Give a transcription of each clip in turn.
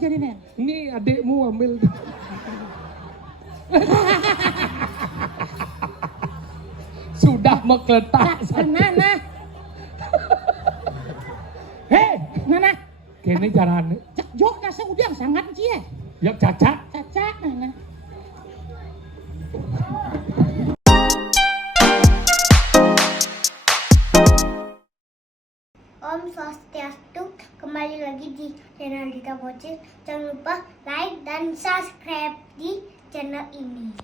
jadi nih? Ini adikmu ambil. Sudah menggeletak. Nana. Hei, Nana. kene carane. Cak jok nasa udang sangat cie. Ya caca. Caca Nana. Om Swastiastu, kembali lagi di channel Dita Bocil. Jangan lupa like dan subscribe di channel ini.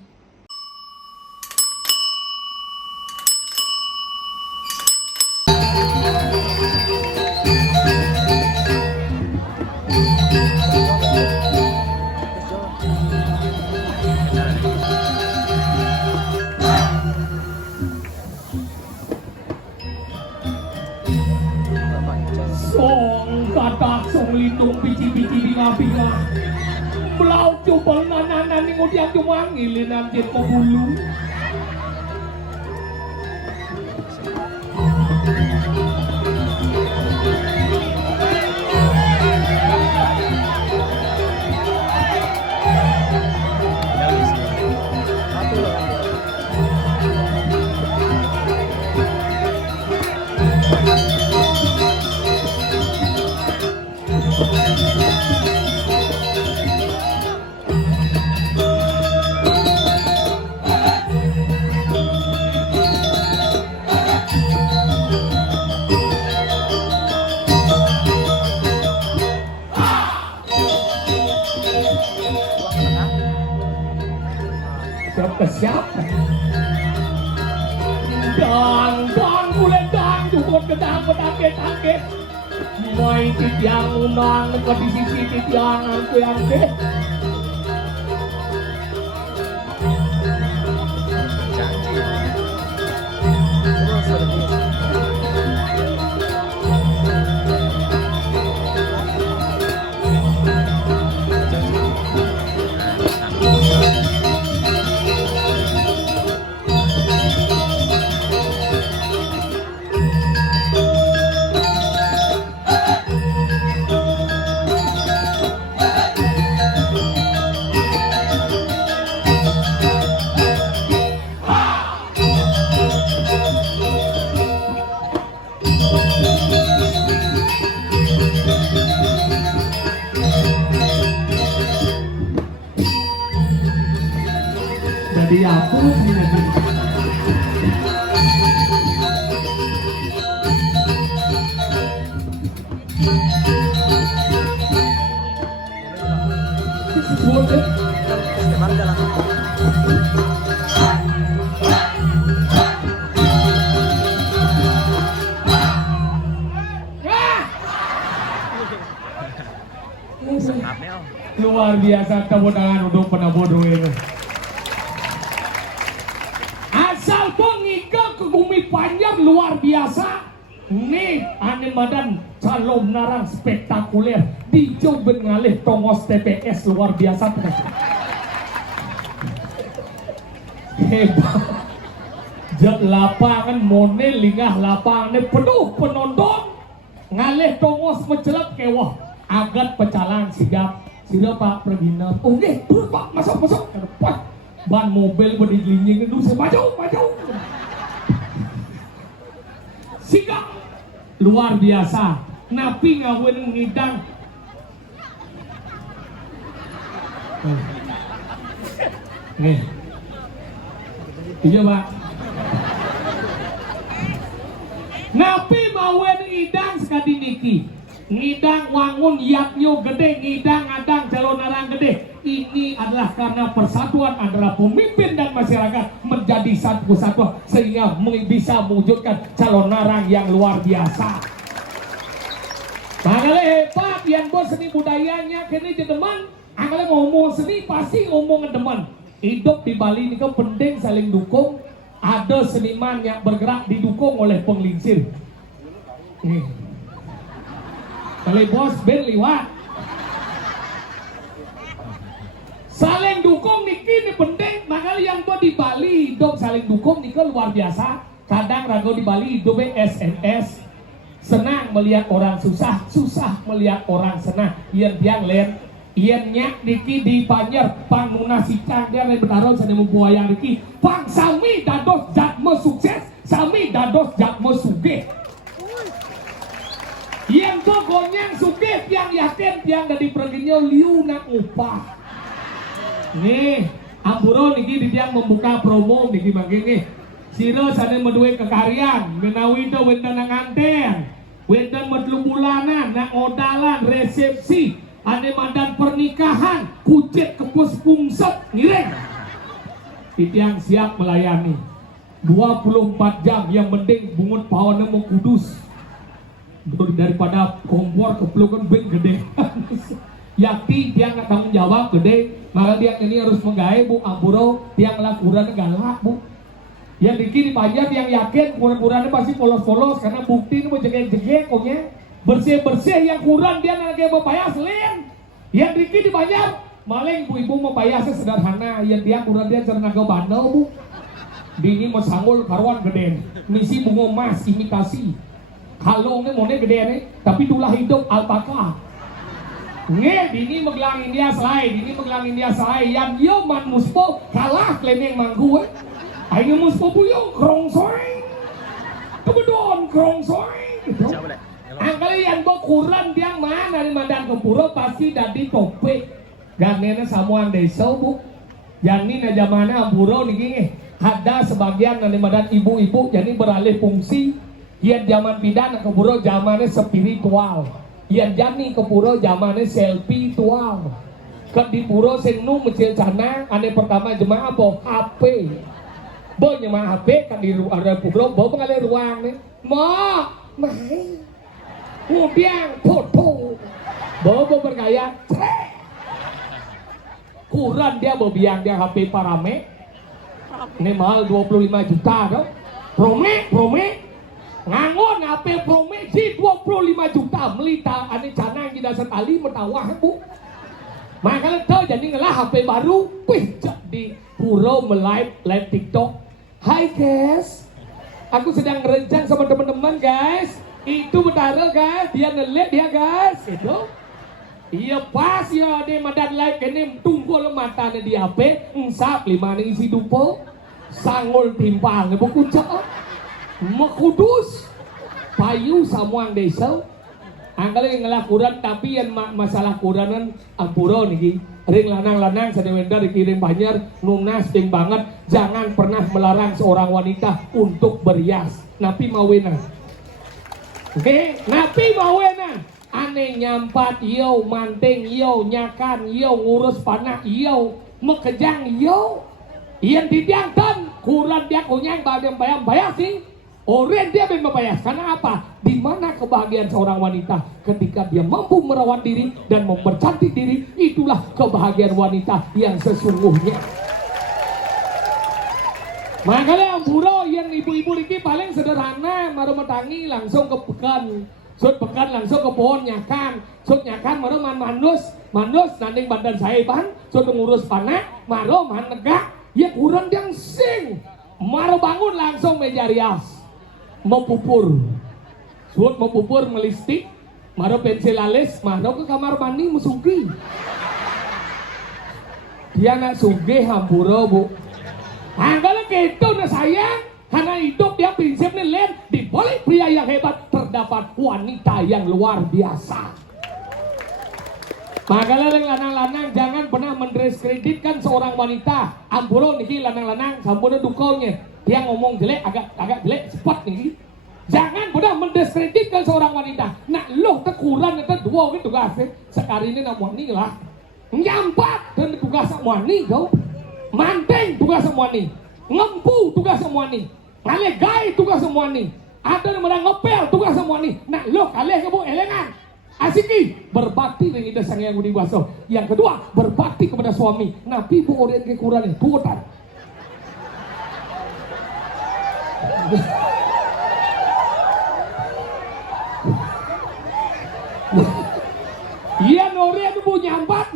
Song katak song lindung biji-biji binga-binga. Belau coba nanan ning udiang cuma ngilinan jen pebulu. Siapa? Dang, mulai dang, jukut gedang, pedangke. Mai titiang unang, ke di sisi titiang, angke. Jadi aku lagi. Luar biasa kemudahan untuk penabodo ini. Asal pengiga ke bumi panjang luar biasa. Nih ane madan calon narang spektakuler di Joben ngalih tongos TPS luar biasa. Hebat. Jak lapangan mone lingah lapangan penuh penonton ngalih tongos mencelap kewah agat pecalang sigap. Sila Pak Pregina. Oh nih, turun Pak, masuk ke depan. Ban mobil berdiri dulu, saya maju. Sigap luar biasa. Napi ngawin ngidang. Nih, iya Pak. Napi ngawin ngidang sekali niki. Ngidang wangun yaknyo gede, ngidang adang calon narang gede. Ini adalah karena persatuan antara pemimpin dan masyarakat menjadi satu kesatuan sehingga bisa mewujudkan calon narang yang luar biasa. Makanya hebat yang bos seni budayanya kini jedeman. Angkali ngomong seni pasti ngomong ngedeman. Hidup di Bali ini kan penting saling dukung. Ada seniman yang bergerak didukung oleh penglingsir. Kalau bos ben liwat saling dukung niki ini penting. Makanya yang gua di Bali hidup saling dukung niki luar biasa. Kadang rago di Bali hidup SNS, senang melihat orang susah, susah melihat orang senang. Yang lain Iyan nyak niki di Banjar pang munasicang dia dari betaron sana membuayang niki pang sami dados jatme sukses sami dados jatme sugih. Yang to gonyang sugih yang yakin yang dari perginyo liu nak upah. Nih Amburo niki di tiang membuka promo niki begini. Siro sana meduwe kekarian menawi to wenten nganten wenten medlu bulanan nak odalan resepsi ane mandan pernikahan kucit kepus pungset ngireng titiang siap melayani 24 jam yang penting bungut pohonnya mau kudus daripada kompor keplukan ben gede yakti dia nggak tanggung jawab gede maka dia ini harus menggaya bu Amburo dia ngelakuran galak bu yang dikini Banjar yang yakin kurang-kurangnya pasti polos-polos karena bukti ini mau jegek-jegek koknya bersih-bersih yang kurang dia lagi membayar selin yang dikit dibayar maling ibu-ibu membayarnya sederhana yang dia kurang dia cernaga bandel bu dini mau sanggul karuan gede misi bunga emas imitasi kalungnya maunya gede nih tapi tulah hidup alpaka nge dini meglang India selai yang yo man muspo kalah kleneng manggu ayo muspo buyong krongsoy kebedon krongsoy gitu angkalian bo kurang tiang mana di mandan kepuro pasti dari topik ganena samuan desa bu jani na zamana Amburo niki ada sebagian dari mandan ibu-ibu jadi beralih fungsi yang zaman pidan kepuro zamannya spiritual yang jani kepuro zamannya selfie tual ke di puro senu mecil cana ane pertama jemaah bo HP bo nyema HP kan di ada puro bo pengalih ruang nih mo mai Ubiang foto bobo bergaya kurang dia bebiang dia HP parame ini mahal 25 juta dong prome ngangon HP prome si 25 juta melita ane canang di dasar tali metawah bu makanya tuh jadi ngelah HP baru wih di puro live TikTok. Hai guys aku sedang ngerencang sama teman-teman guys itu benar guys dia ngelit dia guys itu iya pas ya dia madan live ini tunggu lo matanya di HP ngsap lima nih isi dupo sangul timpang ibu kucak mekudus payu samuang desa angkali ngelakuran tapi yang masalah kuranan Amburo nih ring lanang-lanang sadewenda dikirim Banjar nunas ting banget jangan pernah melarang seorang wanita untuk berias napi mawena. Oke, napi mawena ane nyampat yo manting yo nyakan yo ngurus panah yo mekejang yo yang didiangkan kurang dia kunyang bayang sih orang dia membayar karena apa? Di mana kebahagiaan seorang wanita ketika dia mampu merawat diri dan mempercantik diri itulah kebahagiaan wanita yang sesungguhnya. Makanya Amburo yang ibu-ibu ini paling sederhana maru metangi langsung ke pekan sud pekan langsung ke pohon nyakan sud nyakan maru manus nanding badan saya ban sud ngurus panah maru man negak ya kurang yang sing maru bangun langsung meja rias mau pupur sud mau pupur melistik maru pensil alis maru ke kamar mandi musugi dia nak sugih Amburo bu. Kalau gitu nah sayang karena hidup dia prinsipnya lain di balik pria yang hebat terdapat wanita yang luar biasa. Makanya lanang-lanang jangan pernah mendiskreditkan seorang wanita. Amburo niki lanang-lanang sampurna dukonya dia ngomong jelek agak jelek cepat niki. Jangan pernah mendiskreditkan seorang wanita. Nak loh tekuran itu dua gitu tugasnya sekali ini namun lah nyampat dan tugas wani kau. Manteng tugas semua nih, ngempu tugas semua nih, ngalegai tugas semua nih, ada yang ngepel tugas semua nih. Nah lo kalian kebu elengan, asiki berbakti dengan ida sang yang budi baso. Yang kedua berbakti kepada suami. Nabi bu orient kekurangan tuotan. Iya orient bu nyambat.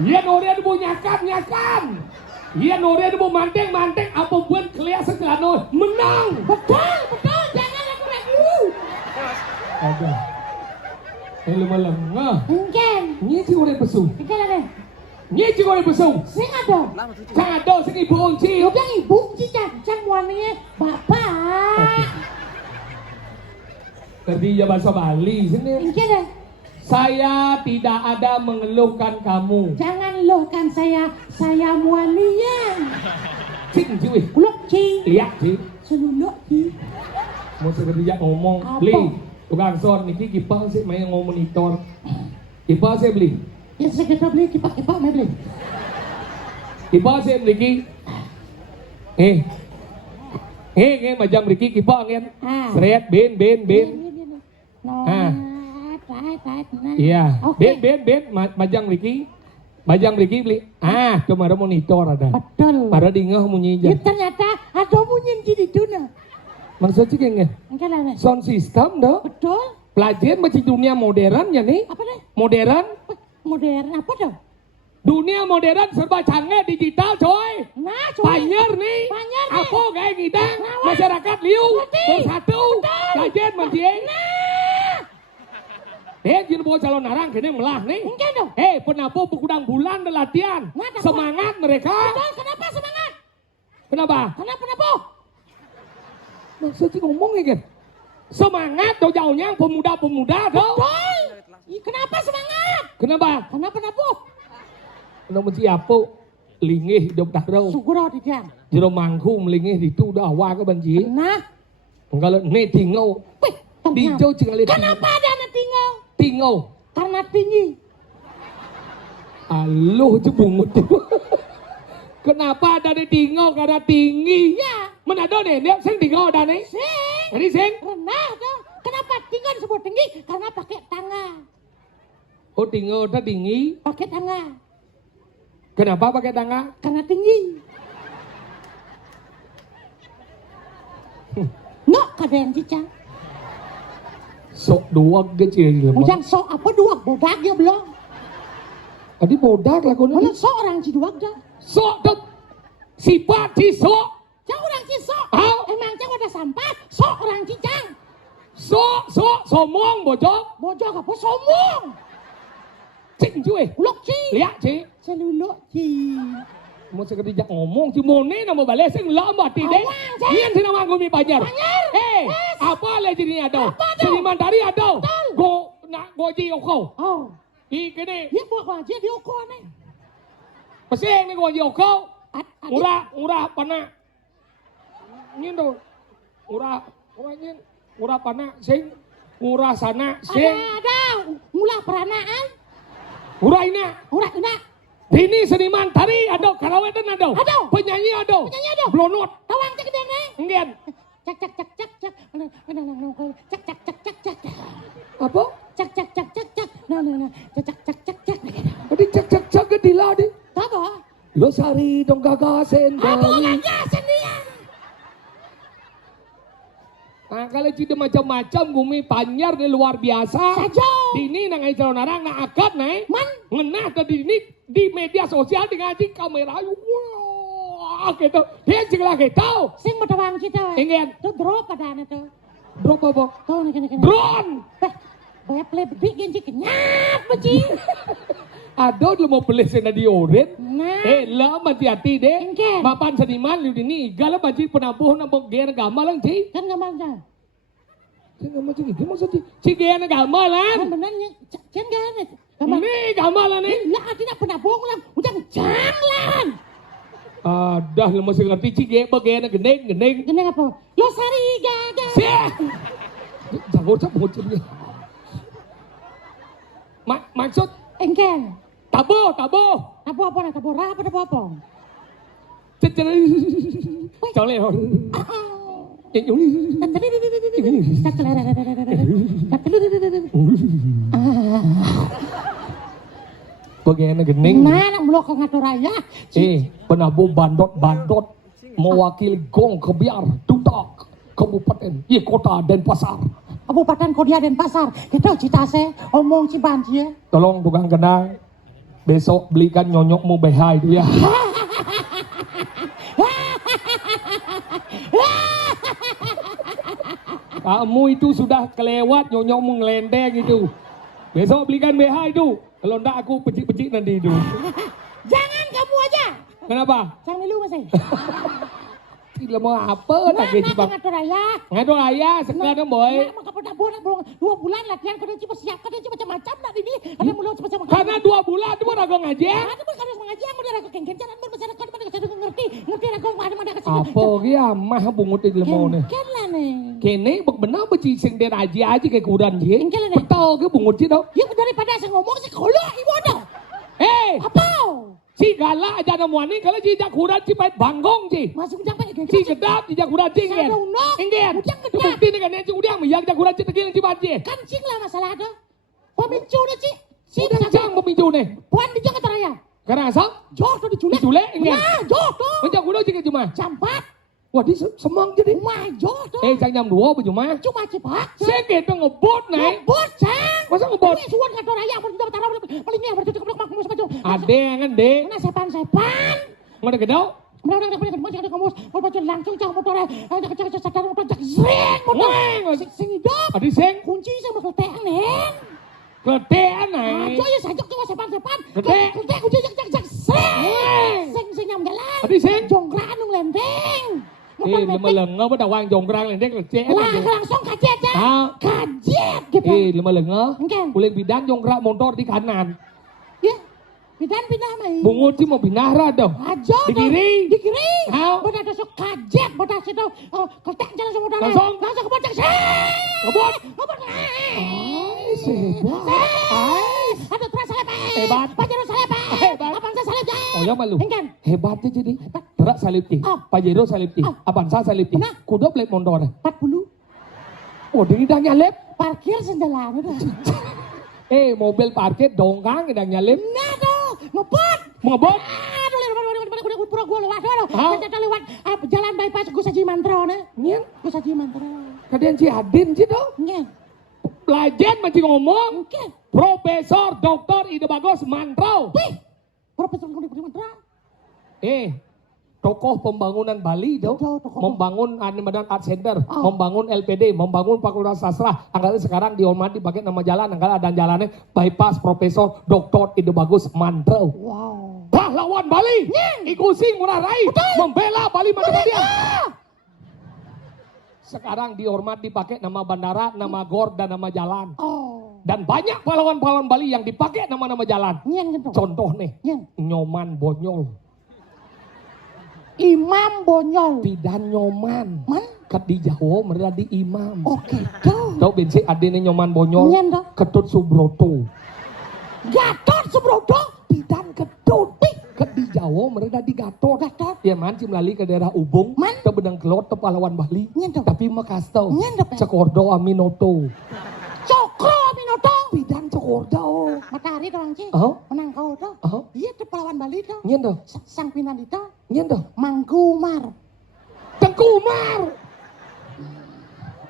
Iya Noria bu nyakan. Iya Noria bu manteng. Apa buat kalian setelah menang. Betul. Jangan ragu. Ada. Malam. Mungkin. Ini sih udah besu. Iki lho. Ini sih udah besu. Sing ada. Jangan ada sing ibu unci. Udah ibu cicang waninya bapak. Ngerti ya bahasa Bali sini. Iki lho. Saya tidak ada mengeluhkan kamu. Jangan lohkan saya muania. Cing cuy. Ulok ci. Lihat sih. Sululok ci. Mau sekerja ngomong. Apa? Beli. Tukang son niki kipas sih main ngomong monitor. Kipas saya beli. Ya saya beli kipak me beli. Kipas saya beli. Macam beli kipas kan. Seret ben. No. Right. Iya. Oke. Ben. Majang Riki beli. Cuma ada monitor ada. Betul. Pada dingah bunyi Ya, aja. ternyata ada bunyi di tuna. Maksudnya sih kayaknya. Enggak lah. Sound system dah. Betul. Pelajaran macam dunia modern ya nih. Apa deh? Modern. Modern apa dong? Dunia modern serba canggih digital coy. Nah, coba. Banyak nih. Banyak nih. Apa kayak kita? Nah, Masyarakat liu. Ngerti. Bersatu. Pelajaran mancing. Jadi bawa calon narang kini melah nih. Enggak dong. Penapo pekudang bulan dan latihan. Nah, dapat. Semangat mereka. Betul, kenapa semangat? Kenapa? Kenapa? Maksudnya ngomong ya kan? Semangat do jauhnya pemuda-pemuda do. Betul. Kenapa semangat? Kenapa? Kenapa? Kenapa mesti apa? Lingih hidup dah do. Sugro di jam. Jero mangkum lingih itu dah awal ke banji. Nah. Enggak ne tingau. Wih, Di jauh cingale. kenapa ada anak tinggal? Tingau. Karena tinggi. Aluh jebungut. Kenapa ada di tingau karena tinggi? Ya. Menado nih, dia sing tingau ada nih. Sing. Ini sing. Rendah tuh. Kenapa tinggal disebut tinggi? Karena pakai tangga. Oh tingau udah tinggi. Pakai tangga. Kenapa pakai tangga? Karena tinggi. Nggak kadean cicang. Sok doang kecil. Ujang sok apa dua bodak ya belum? Tadi bodak lah kau Mana sok orang ciduak dah? Sok dok. Sifat si sok. Cang orang cisok. Hah? Emang cang ada sampah. Sok orang cicang. Sok somong bojok. Bojok apa sombong? Cing cuy. Ulok ci. Lihat ci. Celulok ci. Mau sekerja ngomong si Mone nama balai sing lambat ti deh. Awang, Cik. Lian sing nama gumi Banjar. Banjar. Yes. Apa le jadi ada? Apa tu? Seniman tari ada. Betul. Go ji oko. Oh. Kene. Dia buat aja dia ukur nih. Pesing ni go ji oko. Murah. Murah pana. Nyin do. Murah nyin. Murah pana sing. Murah sana sing. Ada. Mula peranaan. Murah ina. Murah kena. Ini seniman tari ada, karawetan ada. Ada. Penyanyi ada. Penyanyi ada. Blonot. Tawang cek dia nih. Enggak. Cak. Cak. Apa? Cak. Nah. Cak. Tadi cak gedila di. Apa? Lo sari dong gagasen Apa bayi. aja sendirian? Nah kalau tidak macam-macam gumi panyar ni luar biasa. Saja. Dini nangai calon narang na akad nai. Man. Ngenah ke dini di media sosial dengan di kamera. Wah gitu. Dia cinglah kita. Sing mau tawang kita. Ingin. Tuh drop ada anak tuh. Drop apa? Tuh nih kena. Drone. Bayar play bedik genji kenyat beci. Ada lu mau beli sena di oren. Nah. Lah hati-hati deh. Engke. Mapan seniman lu dini. Gala baci penabuh nambok gaya agama lang ci. Kan gamal dah. Ci agama ci gitu maksudnya. Ci gaya agama lang. Kan benarnya. Kan gak gamal. Ini agama lang nih. Lah tidak pernah bohong lah. Udah jangan. Dah lu masih ngerti ci gaya bagaya geneng. Gini apa? Lo sari gagal. Sih. Jangan cabut ci. Maksud Engke. Tabo. Tabu apa nak tabu rah apa tabu apa? Coleh. Bagaimana gening? Mana belok ke ngatur raya? Penabuh bandot mewakili gong kebiar dutak kabupaten kota Denpasar. Kabupaten Kodia Denpasar. Kita cita se omong cibanci ya. Tolong tukang kenang. Besok belikan nyonyokmu behai dia. Kamu itu sudah kelewat nyonyokmu ngelendeng itu. Besok belikan behai itu. Kalau enggak aku pecik-pecik nanti itu. Jangan kamu aja. Kenapa? Jangan lu Mas. Gila mau apa tak gaji bang? Ngatur raya. Ngatur ayah sekarang boy. Maka pada bulan 2 bulan latihan kau dia siapkan dia macam-macam nak ini. Ada mulut macam Karena 2 bulan itu ragu ngaji. Ada pun harus mengaji yang udah ragu kencan bermasyarakat mana saya ngerti ragu mana ke Apa dia mah bungut di lemau nih. Kan lah nih. Kene benar beci sing den aji aja kayak kudan je. Engkel nih. Betul ke bungut itu. Ya daripada saya ngomong sih kolok ibu ada. Apa? Si galak aja namuani kalau si jak kudan si pait banggong si. Masuk jangan Si gedap si jak kudan si ingin. Ingin. Bukti nih kan si udah yang jak kudan si tegil si baje. Kancing lah masalah ada. Pemicu nih si. Si jang pemicu nih. Puan di jangan teraya. Karena asal? Jok tuh diculik. Diculik ingin. Ya jok tuh. Menjak kudan si cuma. Campat. Wah di semang jadi. Wah jok tuh. Jam 2 apa cuma? Cuma cepat. Saya gitu ngebot nih. Ngebot sang. Masa ngebot? Ini suan kantor raya. Mau tidak taruh paling ini bertutup makmus maju. Ade kan deh. Mana sepan. Mana gedau? Udah kamus. Mau baju langsung jangan motor. Ada sadar motor jak sering motor. Sing hidup. Adi sing Kunci sama keltean neng. ketean nih. Ajo ya sajok tuh sepan. Ketek. Keltek kunci jak sering. Sing nyam jalan. Adi sing. Jonggraan nung lenteng. Lema-lenga pada wang jonggrang lendek lecek. Langsung kajet ya. Kajet gitu. Lema-lenga. Engken. Boleh bidan jonggrang motor di kanan. Ya. Pindah mai. Bungut sih mau pindah rado. Ajo Di kiri. Di kiri. How? Bodas sok kajet. Bodas itu keltek jalan sama motor. Langsung. Langsung ke bocah. Ngebot. Ngebot. Sehebat. Ada terus salep. Hebat. Pajero salep. Hebat. Abang saya salep. Oh ya malu. Engken. Hebatnya jadi. Terak salib ti. Pajero salib ti. Avanza salib ti. Nah. Kuda plate motor. 40. Oh dia dah nyalip. Parkir sendalan udah. Mobil parkir dongkang dah nyalip. Nah tuh. Ngebot. Ngebot. Aduh lewat pura gua lewat. Lewat jalan bypass Gus Haji Mantro nah. Nyen. Gus Haji Mantro. Kadian si Adin sih dong. Nyen. Pelajar masih ngomong. Oke. Profesor Dr. Ide Bagus Mantro. Wih. Profesor Mantro. Tokoh pembangunan Bali dong. Tokoh. Membangun Medan Art Center, membangun LPD, membangun Fakultas Sastra. Angkali sekarang dihormati pakai nama jalan, angkali ada jalannya bypass Profesor Dr. Ide Bagus Mantro. Wow. Pahlawan Bali. Ikusi ngurah rai. Membela Bali Madya. Sekarang dihormati pakai nama bandara, nama gor dan nama jalan. Dan banyak pahlawan-pahlawan Bali yang dipakai nama-nama jalan. Contoh nih, Nyoman Bonyol. Imam Bonyol. Bidan Nyoman. Man? Kat di Jawa mereka di imam. Oke, tuh. Tahu bensin adene Nyoman Bonyol. Nyen dah. Ketut Subroto. Gatot Subroto. Bidan Ketut. Kat di Jawa mereka di Gatot. Ya man, cimlali ke daerah Ubung. Man? Ke Bedang Kelot, ke pahlawan Bali. Nyen dah. Tapi Makasto. Nyen dah. Cekordo Aminoto. Cokro Aminoto. Bidan Cekordo. Matahari doang sih. Menang kau tuh. Iya tuh pahlawan Bali tuh. Nyen dah. Sang Pinan itu. Nyen dah. Mangkumar. Tengku Umar.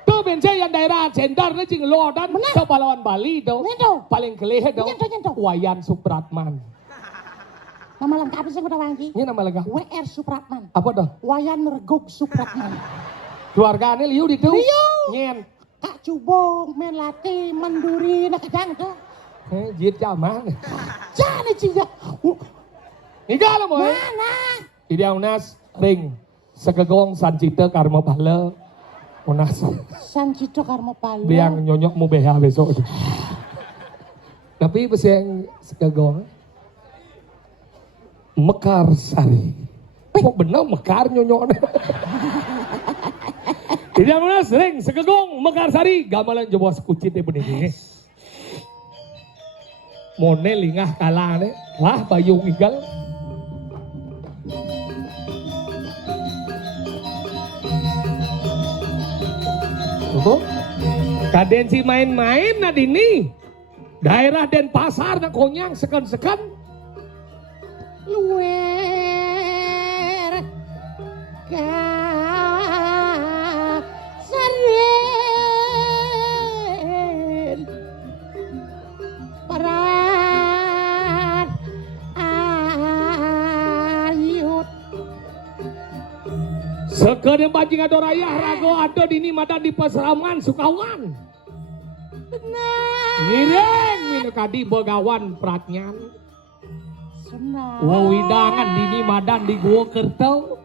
Tuh bensin yang daerah Cendar ini jing lo dan ke pahlawan Bali tuh. Nyen tuh. Paling kelih dong. Nyen tuh. Wayan Supratman. Nama lengkap sih udah wangi. Ini nama lengkap. WR Supratman. Apa dah? Wayan Reguk Supratman. Keluarganya liu di tuh. Liu. Nyen. Kak Cubong, Melati, Manduri, nak kedang tuh. Jit jaman. Jangan cija. Iga lah boy. Mana? Ideal nas ring. Sekegong sancita karma pala. Unas. Sancito Karmo Palo. Biang nyonyok mau beha besok. Tapi pas yang sekegong. Mekar Sari. Kok benar mekar nyonyok. Ideal nas ring. Sekegong Mekar Sari. Gamalan jebos kucit ya benih. Mone lingah kalah nih. Lah bayung igal. Kadensi main-main na dini. Daerah Denpasar na konyang sekan-sekan. Luer kasaren peran ayut Sekene bajing ado rayah rago ado dini madan di Pasraman Sukawan. benar Mireng nu kadi begawan pratnyan. Senang. Widangan dini madan di gua kertau.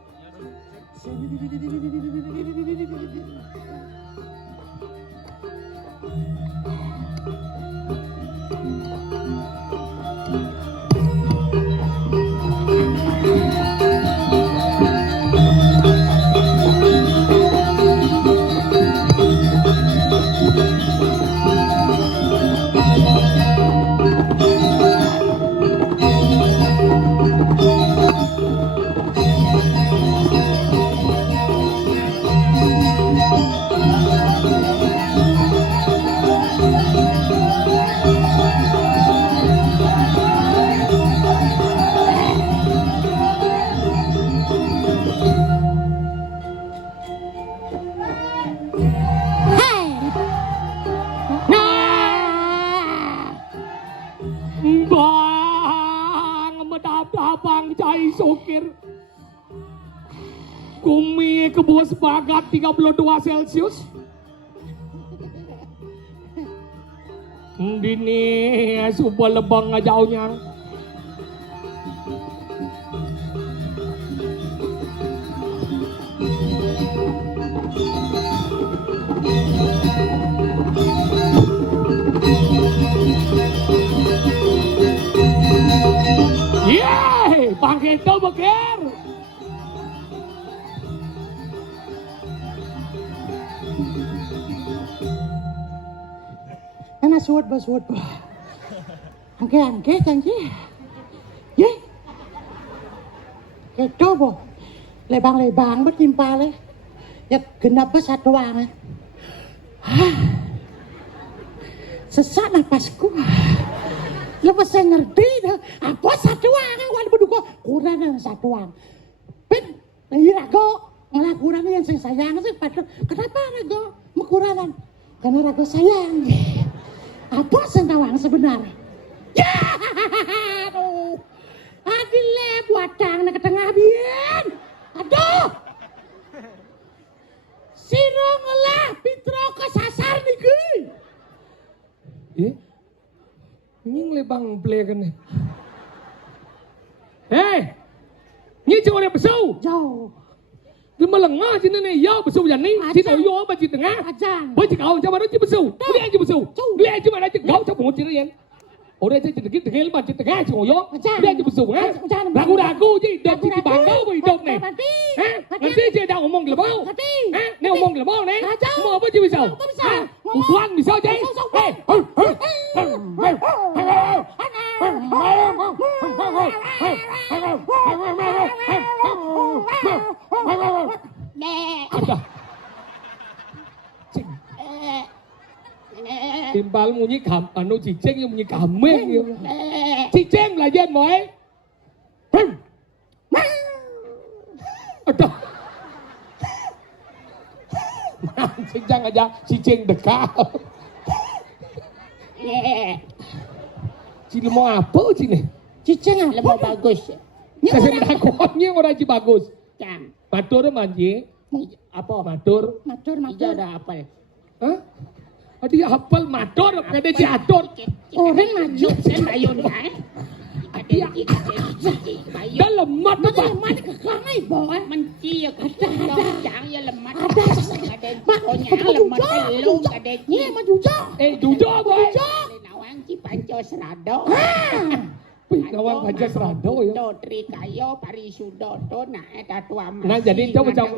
Abang cai sokir kumi kebos bagat 32 Celcius dini subah lebang ngajaunya Bang Kento beker. Ana suot ba. Angke tangki. Ye. Keto bo. Lebang bertimpa le. Ya kenapa satu wangan. Sesak napasku. Lepas saya ngerti dah, apa satuan yang wali berduka kurang yang satuan. Ben, iya rago ngelakuran yang saya sayang sih padahal kenapa rago mekurangan? Karena rago sayang. Apa sendawang sebenarnya? Ya, aduh, adile buatang nak tengah bien. Aduh, sirong lah pitro kesasar nih gue. Nying lebang belegan nih. Nying cuma ada besau. Jauh. Dia melengah sini nih, ya besau yang ni. Sini yo apa di tengah? Ajan. Boleh kau macam mana besau? Boleh aja besau. Boleh aja mana aja kau cakap macam ni. Orang aja jadi degil macam tengah cuma yo. Boleh aja besau. Ragu je, dah jadi bangau hidup nih. Nanti je dah omong gelabau. Ni omong gelabau nih. Mau apa je besau? Tuan besau je. Timbal bunyi kam, anu cicing yang bunyi kameng. Cicing là dân mọi. Cicing aja, cicing dekat. Cili mau apa cini? Cicing apa? Lemah bagus. Saya mendakwanya orang ci bagus. Cam. Matur manji. Apa? Matur. Ijo ada apel. Hah? Dia hafal matur, kada diatur. Orang maju. Sen bayun kan? Ada bayun. Dah lemah tu pak. Lemah kekangai bawa. Menci ya Ada. Jangan ya lemah. Ada. Ada. Pokoknya lemah telung ada. Iya maju jauh. Jujur boy. Nawang ci panco serado. Nawang panco serado ya. Dotri kayo parisudoto na eta tua masih. Nah jadi coba coba.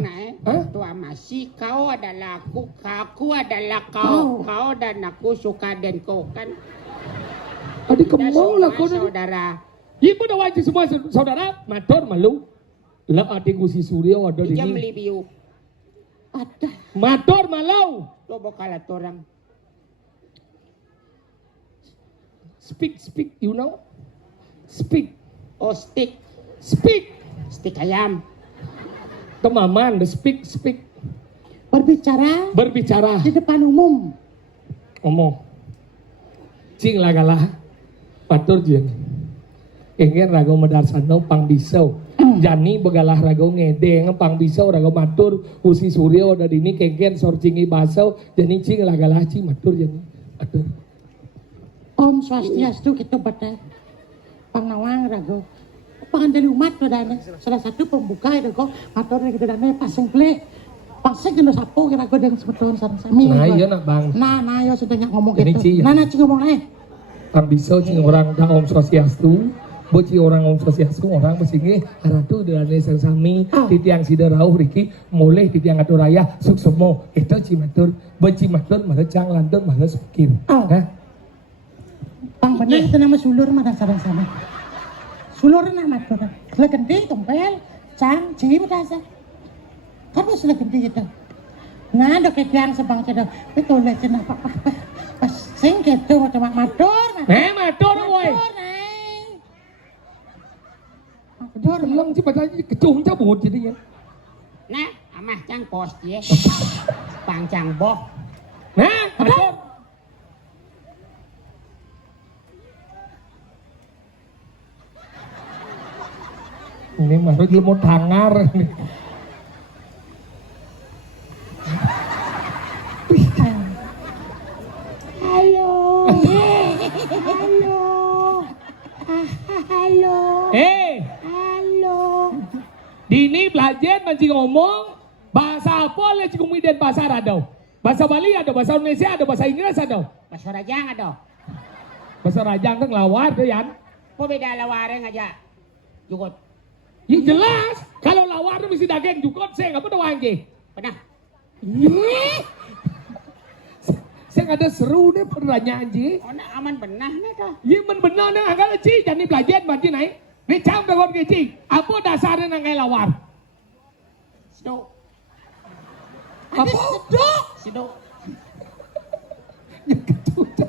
Tua masih kau adalah aku adalah kau. Kau dan aku suka dan kau kan. Adik kemau lah kau saudara. Ibu dah wajib semua saudara. Matur malu. Lah adik si Suryo ada di Jam sini. libiu. Ada. Matur malau. Coba kalat orang. Speak, you know? Speak. Oh stick ayam. Temaman, speak. Berbicara di depan umum. Omong. Cing lagalah. Matur jeng. Ingin rago medarsano pang bisau. Jani begalah rago ngedeng pang bisau rago matur. Usi Suryo ada dini kengken sorcingi basau. Jani cing lagalah cing matur jeng. Matur. Om Swastiastu kita pada Pangnawang rago. Pangandali umat dana salah satu pembuka itu kok motor yang dana pasang plek. Pasang kena sapo kira kira dengan sebetulnya sami. Nah iya nak bang. Nah yo sedang ngomong Ini, Ci. gitu. Nah Ci ngomong Ang bisa cing orang dah Om Swastiastu. Boci orang Om Swastiastu orang mesingi haratu dana sang sami titiang sidarau riki mulai titiang atu raya suksemo itu cimatur boci matur malecang lantur males pikir. Nah. Pang benar itu nama sulur mah dasar sama. Sulur nama tuh. Sela gede tompel, cang, cim rasa. Kan bos sela gede gitu. Nah, dok yang sebang cedo. Betul lah cina apa. Pas sing gitu macam matur. Matur woi. Matur. Lang sih pada kecung cabut jadi ya. Nah, amah cang pos dia. Pangcang boh. Nah, matur. Ini mah lu mau tangar nih. Halo. Halo. Halo. Halo. Dini belajar mancing ngomong bahasa apa lah cikung dan bahasa radau. Bahasa Bali ada, bahasa Indonesia ada, bahasa Inggris ada. Bahasa rajang ada. Bahasa Rajang kan lawar tuh Yan. Apa beda lawareng aja? Jukut. Ya jelas, kalau lawar tuh mesti daging jukut saya nggak pernah wangi. Pernah? Saya nggak ada seru deh pertanyaan Ji. Oh, nak aman benar nih kah? Iya benar nih agak Ci, jangan belajar mancing naik. Nih cam dengan Ci, apa dasarnya nangai lawar? Seduk. Apa? Seduk.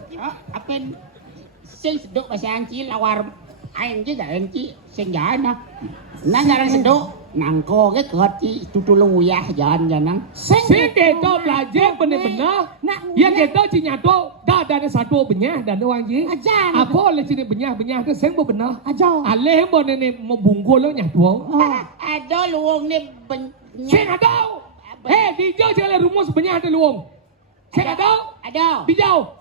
Ya, apen sing seduk bahasa angci lawar aing je gak angci sing jana. Nang garang seduk nangko ke koti tutulung uyah jalan janang. Sing kita belajar benar-benar. Ya kita Ci nyato dah ada satu benyah dan wangi. Apa oleh Ci benyah-benyah tu sing benar. Aja. Aleh mau nenek mau bungkul lo nyato. Ada luong ni Sing ada. Di jauh jalan rumus benyah ada luong. Sing ada. Ada. Di jauh.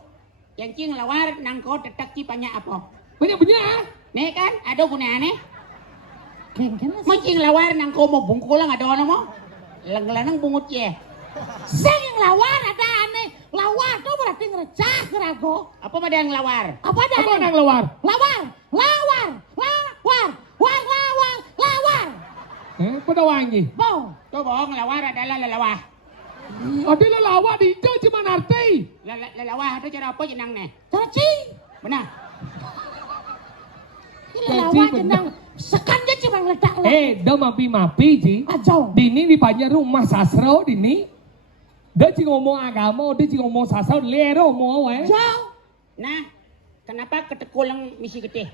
Yang cing lawar nangko tetak ci banyak apa? Banyak-banyak. Nih kan ada gunanya. Kengken Macing lawar nangko mau bungkul lang ada ano mo? Lang-lanang bungut ye. sing lawar ada aneh. Lawar tuh berarti ngerecah kerago. Apa ada yang lawar? Apa ada? Apa nang lawar? Lawar. Lawar. Pada wangi. Bong. Tuh bohong lawar adalah lelawah. Ada lawar di jauh cuma arti. Lelawah itu cara apa jenang nih? Caci. Benar. Ini lawar jenang. Sekan dia cuma ngeledak. Dah mapi-mapi Ci. Aja. Dini di banyak rumah sastra dini. Dia Ci ngomong agama, dia Ci ngomong sastra, lero mau Jauh. Nah, kenapa ketekulang misi gede?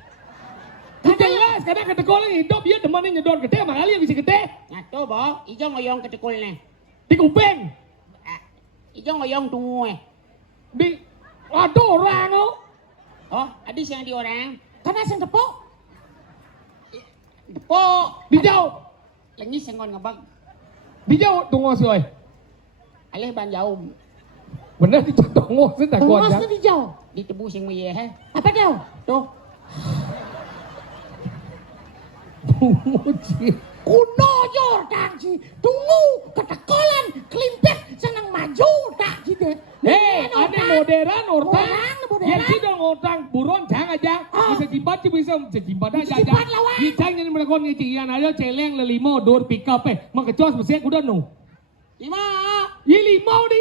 Jelas, karena ketekolan hidup dia temannya nyedor gede, makanya bisa gede. Nah, tuh boh, ijo ngoyong ketekul nih. Di kuping. Ijo ngoyong tunggu Di, waduh orang lo. Oh, adis yang di orang. Karena sing tepuk. Depo. Di jauh. Lengi senggon ngebag. Di jauh tunggu sih. Alih ban jauh. Bener di tunggu sih tak kuat. Tengos di jauh. Ditebu sing muye he. Apa jauh? Tuh. Tunggu Ci. Kuno Jordan sih. Tunggu ketekolan kelimpet senang maju tak gitu. Ada modern orang. Modern. Yang sih dong orang buron jangan aja. Bisa jimbat bisa jimbat aja. Jimbat lawan. Kita yang melakukan ngecian aja celeng lelimo dor pick up Mengecos mesti udah nu. 5. Ye limau ni.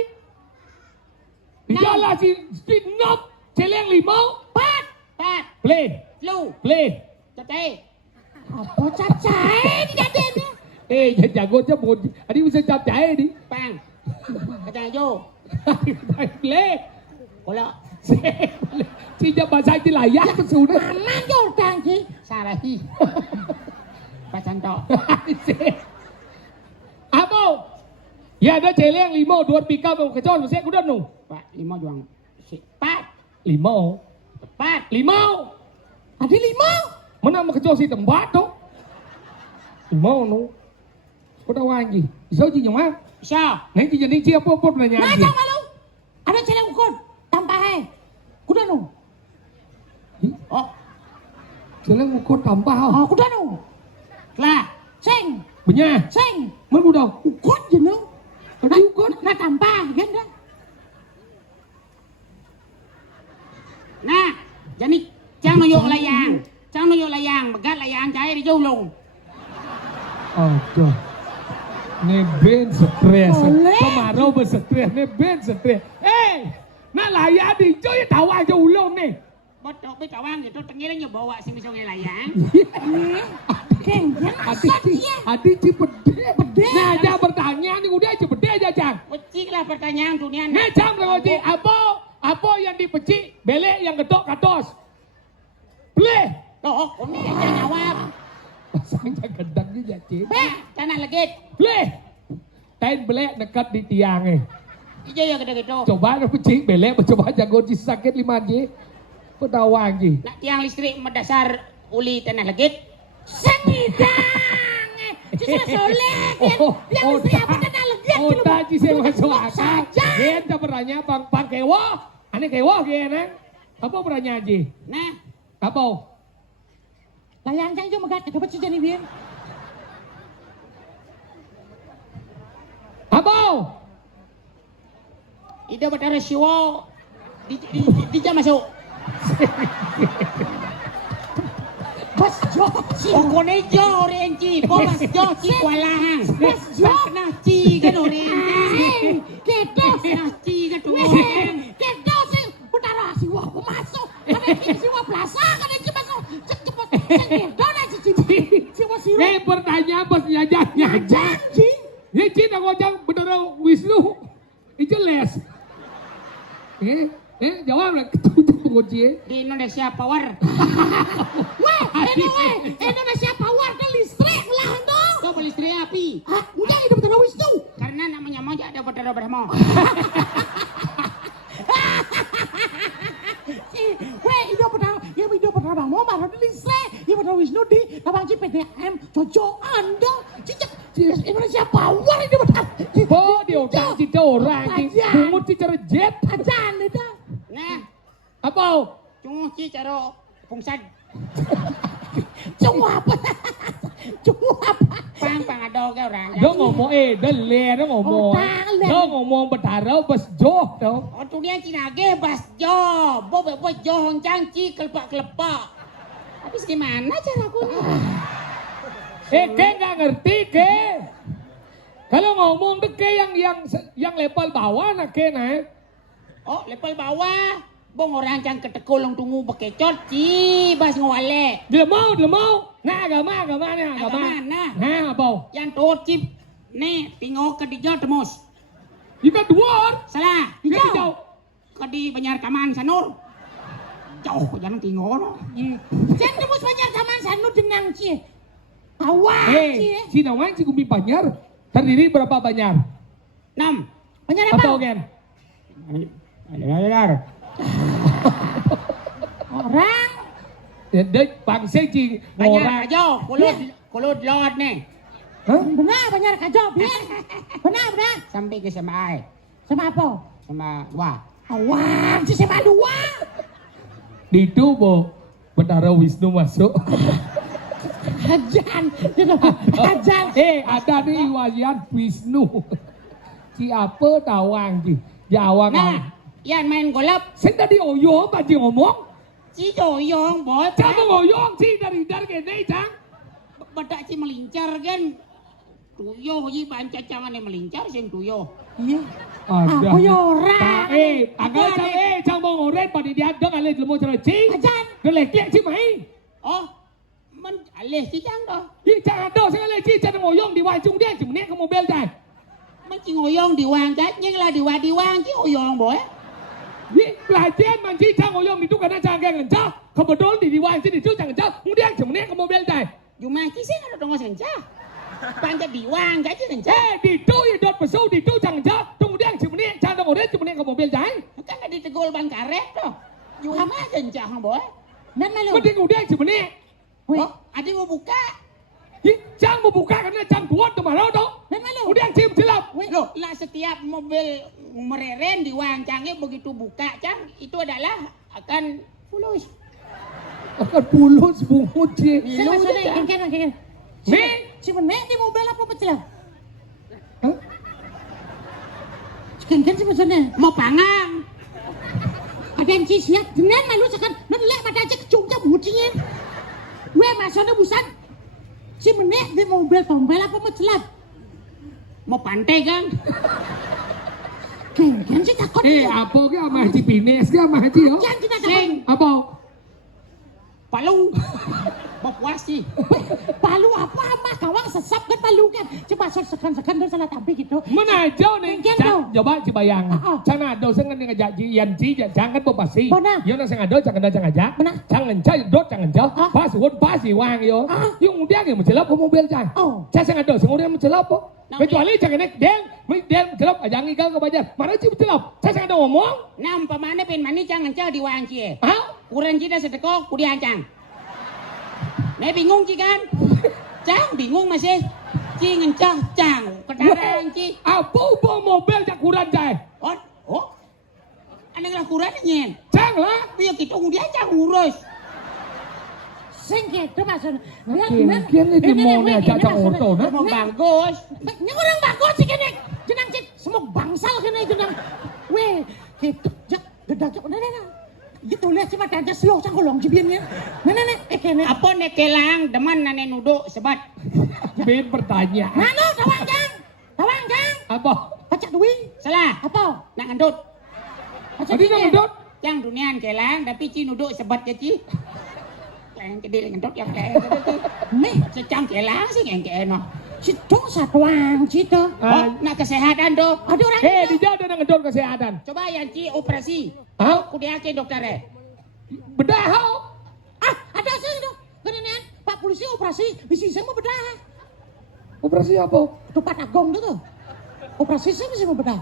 Di jalan si speed knob celeng limau. 4. Play. Flu. Play. Cacai. Apa cacai di dadenya? Jago cabut. Adi bisa capcai ni. Pang. Kacang hijau. Play. Kola. Si bahasa itu layak sudah. Mana Jordan sih? Sarahi. Pacanto. Apa? Ya ada celeng limau dua pick up kecos mesti udah nu. Pak, 5 juang. 4. Limau. Tepat. Limau. Ada 5. Mana mau kecos si tempat tu? Limau nu. Kau dah wangi. Bisa je cuma. Bisa. Nanti jadi siapa pun nanya. Nah, jangan malu. Ada celeng ukur. Tambah Kuda nu. Jalan ukur tambah. Aku dah no. Lah, Sing, Benya. sing. Mana udah? Ukut je no. Tadi ukur. Nak tambah kan dah. nah, jadi Trang nuyuk layang. Trang nuyuk layang, begat layang cair di jauh long. Aduh. Neben stres. Oleh. Kemarau berstres. Neben stres. Nak layak di jo ya tahu aja ulung nih. Botok be kawang gitu tengirnya bawa sing bisa layang. Keng, Adi cepede. Nah, aja bertanya nih udah cepede aja, Cang. Pecik lah pertanyaan dunia. Nih, Cang, ngoci apa yang dipecik, belek yang gedok katos. Bleh. Oh, ini aja jawab. Pasangnya gedang juga, Cik. Be, tanah legit. Bleh. Tain belek dekat di tiangnya. Ijo ya gede gitu. Coba ada pecik belek, coba jago di sakit 5G. Pedawang Ji. Nak tiang listrik mendasar uli tanah legit. Sengidang. Cuma soleh kan. Yang mesti apa tanah legit. Oh, tadi saya masuk akal. Kita bertanya pang kewo. Ane kewo gini. Apa bertanya Ji? Nah, Apa? Layang cang cuma gat dapat cuci nih biar. Apa? ida betara siwo di jam masuk. Bas Jo. Pokoknya jo orenci, pomas jo ci kualahang. Bas Jo. Kena ci kan orenci. Kedo. Kena ci kan tuh. Kedo sih. Utara siwa aku masuk. Ada yang siwa plaza. Ada yang masuk. Cepet. Kedo dah cici. Siwa siwa. Nih pertanyaan bos nyajak. Janji. Ini Cina ngojang beneran Wisnu. Itu les. Jawab lah. Ketutup kunci. Di Indonesia Power. Wah, Indonesia Power kan listrik lah dong. Kau beli listrik api. Ah, udah itu betul Wisnu. Karena namanya moja ada betara bermo. Weh, itu betul bang mau baru di listrik. Itu betul Wisnu di abang CPDM. Cocokan dong. Cicak Indonesia Power itu betul. Oh, dia utang cita orang. Pungut secara jet. Ajan itu. Nah, Apa? cuma ci cara pungsan. Cuma apa? Pang ada ke orang. Dia ngomong dia le ngomong. Dia ngomong betara bos joh tau. Oh tu dia Cina ge bas jo, bo jo hong cang ci kelepak. Habis gimana cara aku nih? Ke nggak ngerti ke? Kalau ngomong deh ke yang level bawah nak ke naik. Oh, level bawah. Bong orang cang ketekulong tunggu bekecot ci bas ngwale. Dia mau. Nah agama nih agama. Nah. Nah apa? Yang tuh cip. Nih, tinggal ke dijau temus. Jika dua. Salah. Dijau. Ke di Banjar Kaman Sanur. Jauh jangan tinggal no. Jangan tebus banyak zaman sanu denang cie. Awas cie. Si Nawan si Gumi Banjar terdiri berapa Banjar? 6. Banyak Apa apa? Gen? Ada. Orang. Dek bangsa ci Banyak orang. aja. Kulut lot nih. Hah? Benar banyak kacau biar. Benar. Sampai ke sama ai. Sama apa? Sama wah. Awas si sama dua. Di itu bo betara Wisnu masuk. Ajan. Ajan. Ada nih wajan Wisnu. Si apa tawang ci? Jawang. Nah, yan main golap. Saya tadi oyong tadi ngomong. Ci joyong bos. Kamu ngoyong sih dari gini cang. Badak ci melincar kan. Tuyo ji banca cangan yang melincar sing tuyo. Iya. Aku ya orang. Agak cang mau ngoret pada dia dong alih lemu cerci. Ajan. Gelek ci mai. Oh, men alih ci cang doh. Ini cang ada saya alih ci cang ngoyong di wajung dia cuma nek ke mobil cang. Men ci ngoyong diwang cang nhưng là diwang ci ngoyong boy. Ini pelajaran manci cang ngoyong itu karena cang kayak ngencah. Kebetulan di wajung itu cang ngencah. Kemudian cuma nek ke mobil cang. Cuma ci sing ada dong sencah. Panjat diwang cang ci sencah. Di itu ya dot pesu di itu cang ngencah. Kemudian cuma nek cang ngoret cuma nek ke mobil cang. Kan ada ditegol ban karet doh. Cuma sencah boy. Dan malu. Kemudian cuma nek. Oh, ada mau buka. Cang mau buka karena cang kuat kemarin tuh. Dan malu. Kemudian cim silap. Loh, lah setiap mobil mereren diwang cangnya begitu buka cang itu adalah akan fulus. Akan pulut sebungut je. Saya maksudnya kengken. Ni. Si menek di mobil apa pecah? Hah? Kengken si maksudnya. Mau pangang. Ada yang siap dengan malu sekan. Nolak pada aja kecungcap bucingin. Gue maksudnya busan. Si menek di mobil apa pecah? Mau pantai kan? Kengken si takut. Apa ke sama Haji Pines ke sama Haji yo? Jangan kita Sing. Apa? Palu. Mau puas sih. Palu apa mas kawang sesap kan palu kan. Coba sekan dia salah tapi gitu. Mana aja nih? Kengken tau. Coba bayang. Cana ada sengan yang ngajak Yan Ji jangan bopasi. Mana? Yo nang sengan ada jangan ngajak. Mana? Jangan cai dot jangan jauh. Ah. Pas won pas wang yo. Yung dia yang mencelap ke mobil cai. Oh. Cai sengan ada sengan dia mencelap po. Nang Kecuali jangan naik den mencelap ajang igal ke bajar. Mana sih mencelap? Cai sengan ada ngomong. Nah umpamanya pen mani jangan di wang cie. Hah? Kurang cita sedekah kudi ancang. Nih bingung ci kan? Cang bingung masih. Ci ngencah cang. Kedarang ci. Apa bawa mobil jak kurang cai? Oh. Ada nggak kurang nyen? Cang lah. Biar kita kudi ancang urus. Sing gitu maksudnya. Kengken ini mau ngajak cang orto nah. Mau bagus. Ini orang bagus sih kene. Jenang cik semua bangsal kene jenang. Weh, gitu. Jak gedak nah. Gitu lihat cuma aja slow sang kolong jibiannya. Nah, kene. Apa nek kelang deman nane nuduk sebat. Ben bertanya. Nano tawang jang. Apa? Pacak duwi. Salah. Apa? Nak ngendut. Pacak Tadi nang dot. Yang dunian kelang tapi ci nuduk sebat ya ci. Kelang gede ngendut yang kelang. Nih, Secang kelang sih yang keno. situ satuang situ. Oh, nak kesehatan tuh. Ada orang Di jauh nang dot kesehatan. Coba yang ci operasi. Hah? Aku diake dokternya. Bedah hau. Ada sih itu. Kenenan Pak polisi operasi bisi saya mau bedah. Operasi apa? Tupat agong tuh. Operasi saya mesti mau bedah.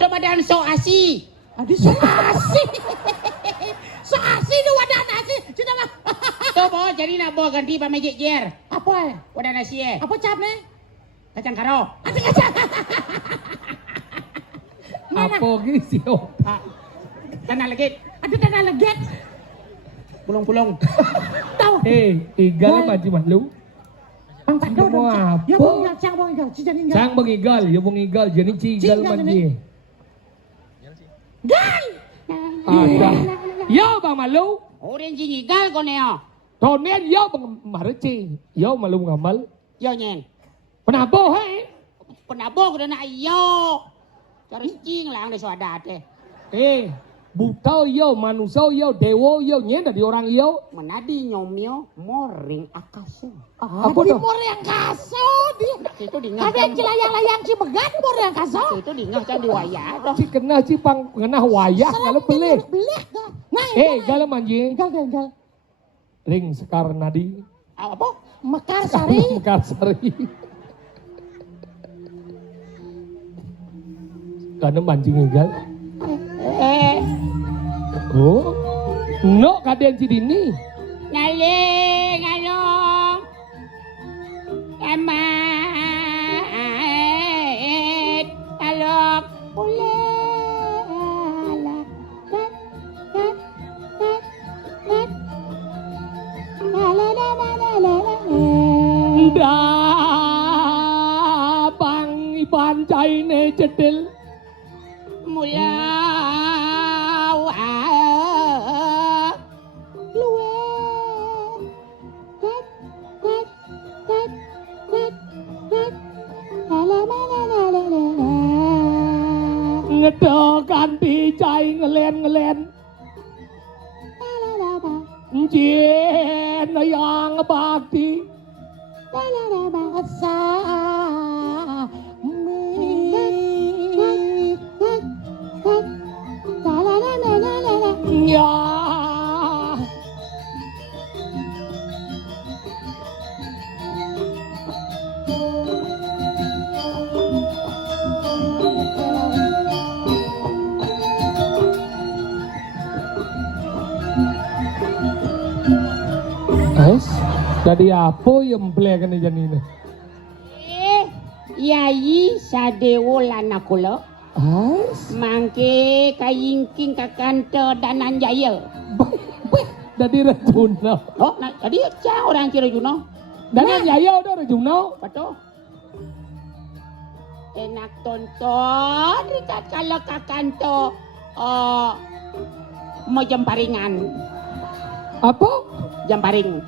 Coba dan so asi. Adi soasi. Soasi itu wadah nasi. Cina mah. Coba jadi nak bawa ganti pamejek jer. Apa? Wadah nasi eh. Apa cap nih? Kacang karo. Ada kaca. Apa ki si otak? Tanah legit. Ada tanah leget. Pulung-pulung. Tahu. Igal apa malu? Bang Pak Do. Mau apa? Ya bang ya cang bang ya. Cijan tinggal. Cang bengigal, ya bengigal, jadi cigal Cigal mandi. Gal. Ada. Ya bang malu. Orang jingigal ko neo. Tonen ya bang marci. Ya malu ngamal. Yo nyen. Kenapa hai? Penabo ko na iyo. Cari cing lang de so adat eh. Buta yo, manusia yo, dewa yo, nyenda di orang yo. Menadi nyomyo moring akaso. Apa Apa tuh? mor yang kaso dia. Itu dingah. Ada yang cilayang-layang cibegan mor yang kaso. Itu dingah can diwaya toh. Si kena si pang kena wayah kalau beli. Belek dah. Nah, Galam anjing. gal. Ring sekar nadi. Apa? Mekar sari. Mekarsari. Karena mancing igal. Oh. No kaden si dini. Ngalong. Ema. Alok. Ulala. Pang iban cai ne cetil. Mulau Ngedokan cai ngelen. Jen yang bakti. Asa. Ya. Ais, jadi apa yang belekan ini? Yai sadewo lanakula Ais, mangke kayingking kakante danan jaya. Dari Rajuno. Oh, nah, tadi siapa orang kira Juno? Dan Yayo udah Rajuno. Betul. Enak tonton, Richard kalau kakanto mau jamparingan. Apa? Jamparing.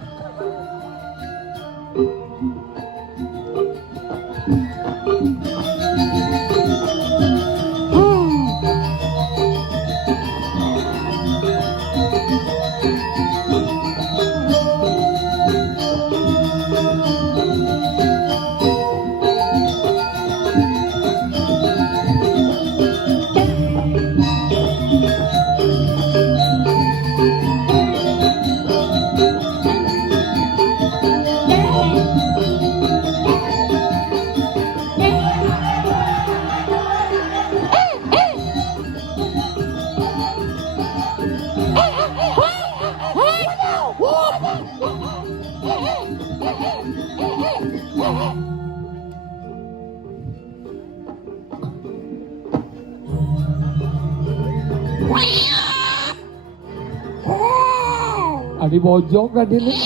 Adi bojok kan ini.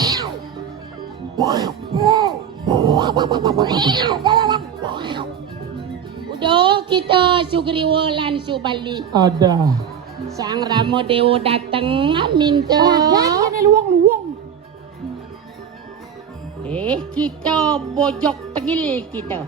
Udah kita Sugriwo lan Subali. Ada. Sang Ramo Dewo dateng minta. Lagan kan luang-luang. Kita bojok tegil kita.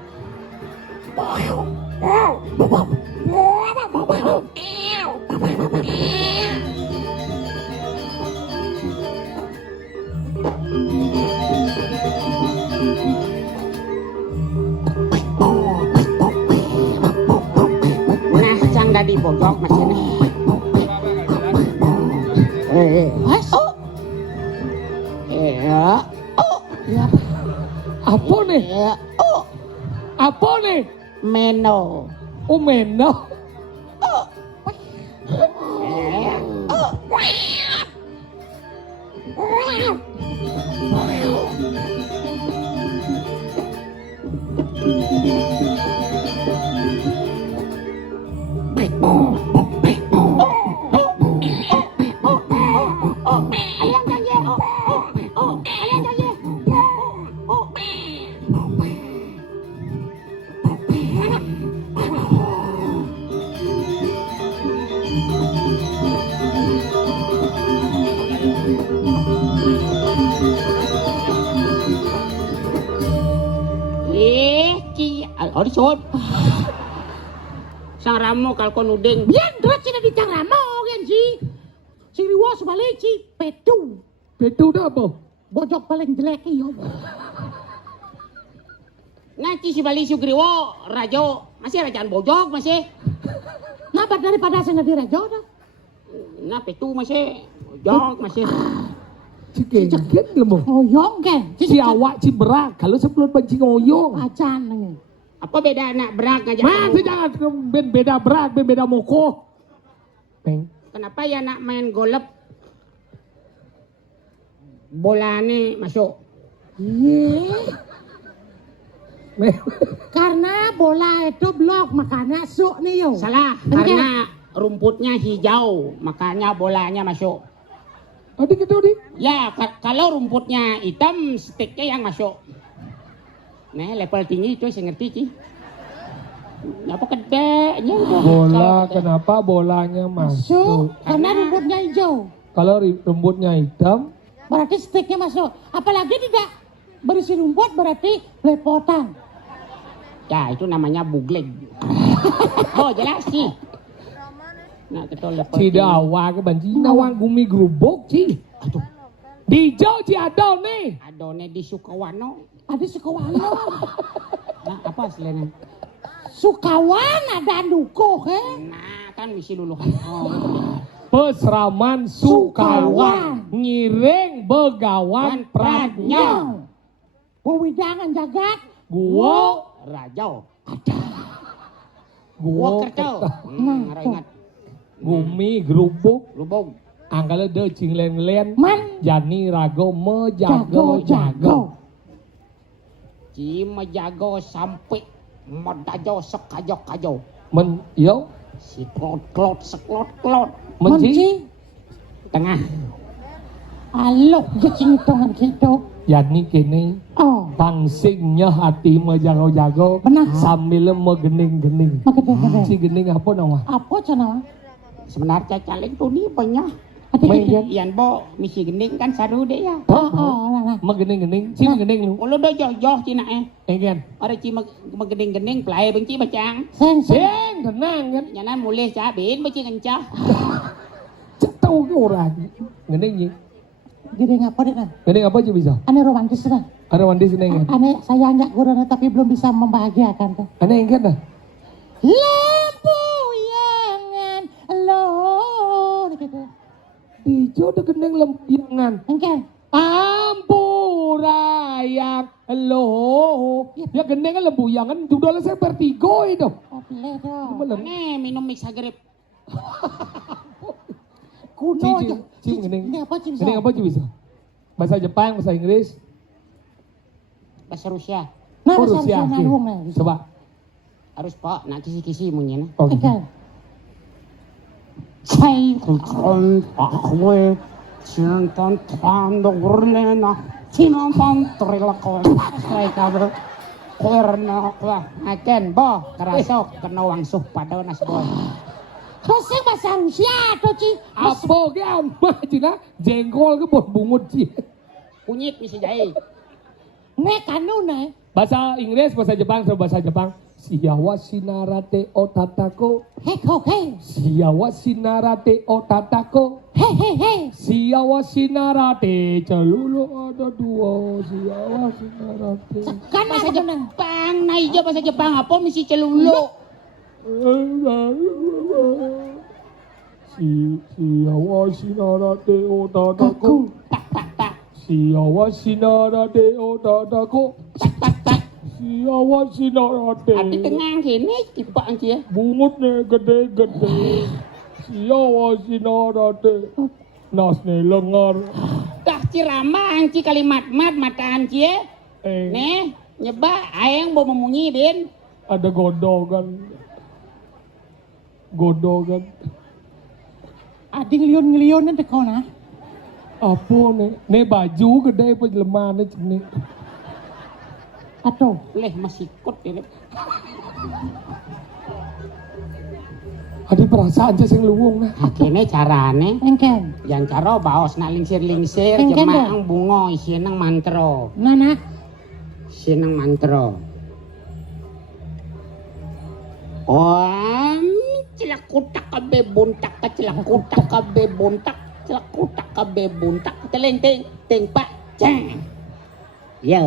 Nah, sang dadi bojok masih nih. Oh. Apa nih? Oh. Apa nih? Meno. Umeno. Ori sob. Sang Ramo kalkon udeng. Biar drat sih di Caramo kan si. Si Riwo sebalik si Petu. Betul dah apa? Bojok paling jelek iyo. Nanti si Bali Sugriwo Rajo masih rajaan bojok masih. Nabat daripada saya di Rajo dah. Nah Petu masih bojok masih. Cikit lemu. Oyong kan. Si awak si berak. Kalau sebelum pancing oyong. Acan nih. Apa beda anak berak ngajak? Masih jangan beda berak, beda moko. Peng. Kenapa ya nak main golep? Bolanya masuk. Karena bola itu blok makanya suk nih yo. Salah, karena rumputnya hijau makanya bolanya masuk. Adik itu dik. Ya, kalau rumputnya hitam, sticknya yang masuk. Nah, level tinggi itu saya ngerti sih. Apa kedeknya? Bola, kenapa bolanya masuk? Karena rumputnya hijau. Kalau rumputnya hitam, Berarti sticknya masuk. Apalagi tidak berisi rumput berarti lepotan. Ya, itu namanya bugleg. Oh, jelas sih. Nah, kita level si dawa ke banci nawang gumi gerubuk ci. Aduh, Di jauh ci ada nih. adone di Sukawano. Ada Sukawano. Nah, apa aslinya? Sukawan ada Duko kan? Nah, kan misi luluhan. Oh. Pesraman Sukawan, ngiring begawan pradnya. Pewidangan jagat. Gua Rajau. gua Kerto. Nah, Ingat. gumi gerubuk Lubung. angkala de cing len Man. jani rago Jago. mejago. Cima jago sampai medajo sekajo-kajo. Men yo Si klot-klot seklot-klot. menci Menci. Tengah. Alok jecing hitungan gitu. Yani kene Oh, pangsingnya hati menjago-jago Benar. sambil megening-gening. makanya Si gening apa nama? apa cina? Sebenarnya caleg tuh nih banyak. Ati Main gitu. kan? Iyan bo, misi gening kan saru deh ya. Lah. Megening-gening, si gening lu. Ulo do joh cina Engen. Ada ci gening-gening play benci bacang. Seng. Sing tenang kan. Nyanan mulai cabin benci kencah. Tahu ke orang. Gening ye. Gini ngapa deh kan? Gening apa aja bisa? Aneh romantis kan? Ada mandi sini engen. Aneh sayangnya gurana tapi belum bisa membahagiakan tuh. Aneh engen dah. Lempuyangan lo gitu. Ijo ada gening lempiangan. Engken. Ampurayan lo. Ya gening kan lembuyangan. Sudah saya vertigo itu. Boleh dong. Ane minum mix agrip. Kuno aja. Cing gening. Ini apa cing? Gening apa aja bisa? Bahasa Jepang, bahasa Inggris. Bahasa Rusia. Nah, Oh, bahasa Rusia. Rusia Oke. nanggung nih. Coba. Harus pak, nak kisi-kisi mungkin. Oh, gitu. Engken. Saya kulon akwe, cintan tanda berlena, cintan terilakon. Saya kabar. Karena lah, aken bo kerasok kena wangsuh pada nas boy. Kasi bahasa Rusia tuh cing. Apa ke amah cina? Jengkol ke buat bungut sih. Kunyit misi jahit. Nek anu nih. Bahasa Inggris, bahasa Jepang, sama bahasa Jepang. Siyawa sinarate otatako. Hei. Siyawa sinarate otatako. Hei. Siyawa sinarate celulu ada dua. Siyawa sinarate. Kan Bahasa aku nang. Jepang, nah iya bahasa Jepang apa misi celulo. Siyawa sinarate otatako. Tak. Siyawa sinarate otatako. Tak. Siyawa sinarate. Ati tengah kene tiba aja. Bungut nih gede-gede. Siyawa sinarate. Nasne lengar. Dah cirama anci kalimat mata anci ya. Nih nyeba ayang mau memunyi bin. Ada godogan. Ading ngelion nanti kau nah. Apa nih? Nih baju gede apa jelema nih cini. Atau. Leh masih ikut ini. Ada perasaan aja sing luwung nah. Kene carane Engken. yang cara baos nak lingsir Engken jemaang bunga isinang mantro. Nana. Isinang mantro. Om cilakutak kabe buntak cilakutak kabe buntak cilakutak kabe buntak teleng teng pak cang. Ya.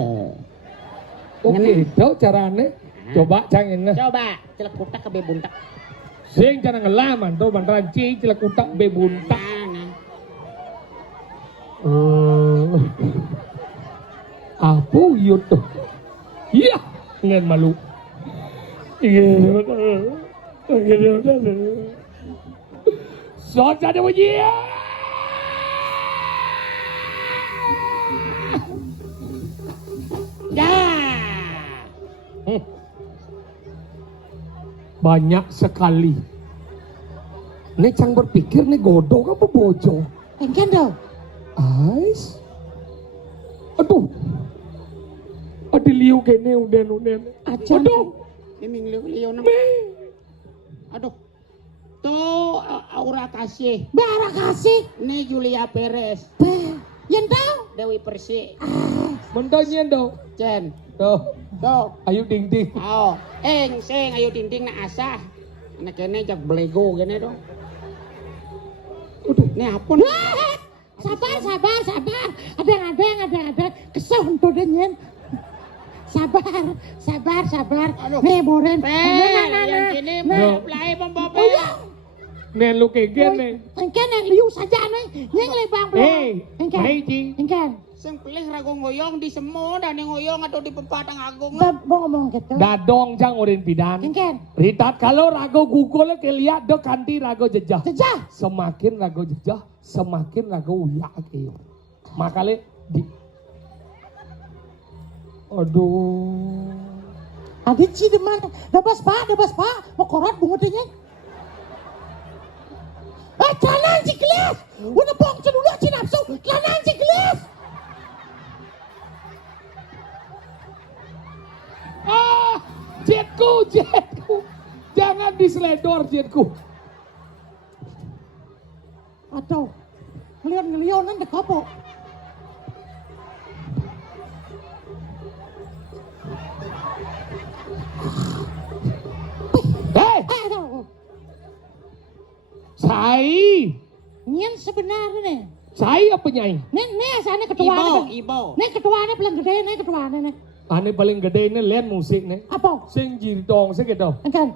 Oke, itu carane. Coba cangin nah. Coba cilakutak kabe buntak. Sing cara ngelaman tuh bantaran cing cilak utak bebuntak. Apa yut tuh? Iya, ngen malu. Iya, so ada wajib. Banyak sekali. Nih cang berpikir nih godok apa bojo? Engken dong. Ais. Aduh. Adi liu kene unden. Acan. Aduh. Ini liu nang. Me. Aduh. Tuh Aura kasih. Bara kasih. Ini Julia Perez. Yang tahu. Dewi Persik. Mentanya dong. Jen. Tuh. Tuh. Ayo ding ding. Oh, seng ayo dinding na asah. Anak kene jak belego gini dong. Aduh. Ini apa nih? Sabar. Ada. Kesel untuk denyen. Sabar. Aduh. Nih boren. Yang kini No. mau play pembobe. Nen lu kayak gini. Engken yang liu saja nih. Yang lebang belum. Hey, Maiji. Engken. Seng pilih ragu ngoyong di semua dan yang ngoyong atau di pepatang agung. Mau ngomong gitu. Dadong jang urin pidan. Engken. Ritat kalau rago Google ke lihat do kanti rago jejah. Jejah. Semakin rago jejah, semakin rago uyak ke. Makanya di. Aduh. Adit sih di mana? Dabas pak. Mau korat bungutnya. Celana si kelas. Udah bong celula si nafsu. Celana si kelas. seledor jenku. Aduh, ngelion-ngelionan dek apa? Aduh, Sai. nyen sebenarnya nih. Sai apa nyai? Nih asane ketuane. Ibo. Nih ketuane paling gede nih ketuane nih. Ane paling gede ini len musik nih. Apa? Sing jiridong sing gitu. Enkan.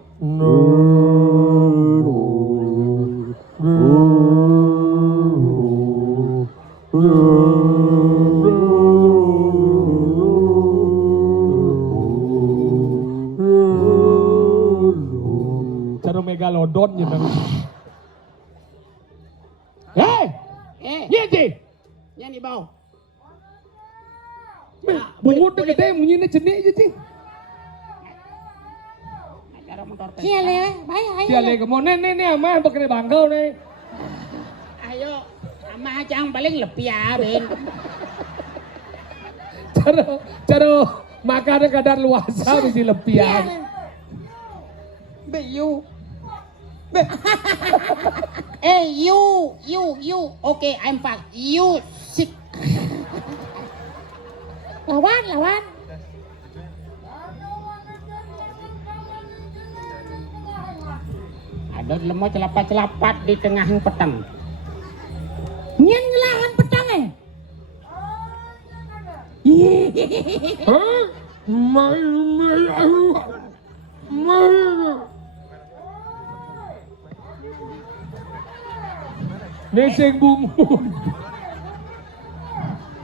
Cara megalodon gitu. Hei, nyeti. Yan Ibo. Bungut na gede, munyi na jenik aja sih. Cara motor teh. Cia le, baik ayo. Dia lagi mau nih amah pakai bangkau nih. Ayo, ama yang paling lebih ya, Ben. Cara makan kadar luasa mesti lepian. Be you. You. Okay, I'm back. You sick. Lawan. Ada lemah celapat-celapat di tengah petang. Nyen ngelawan petang eh. Hah? Neseng bungut.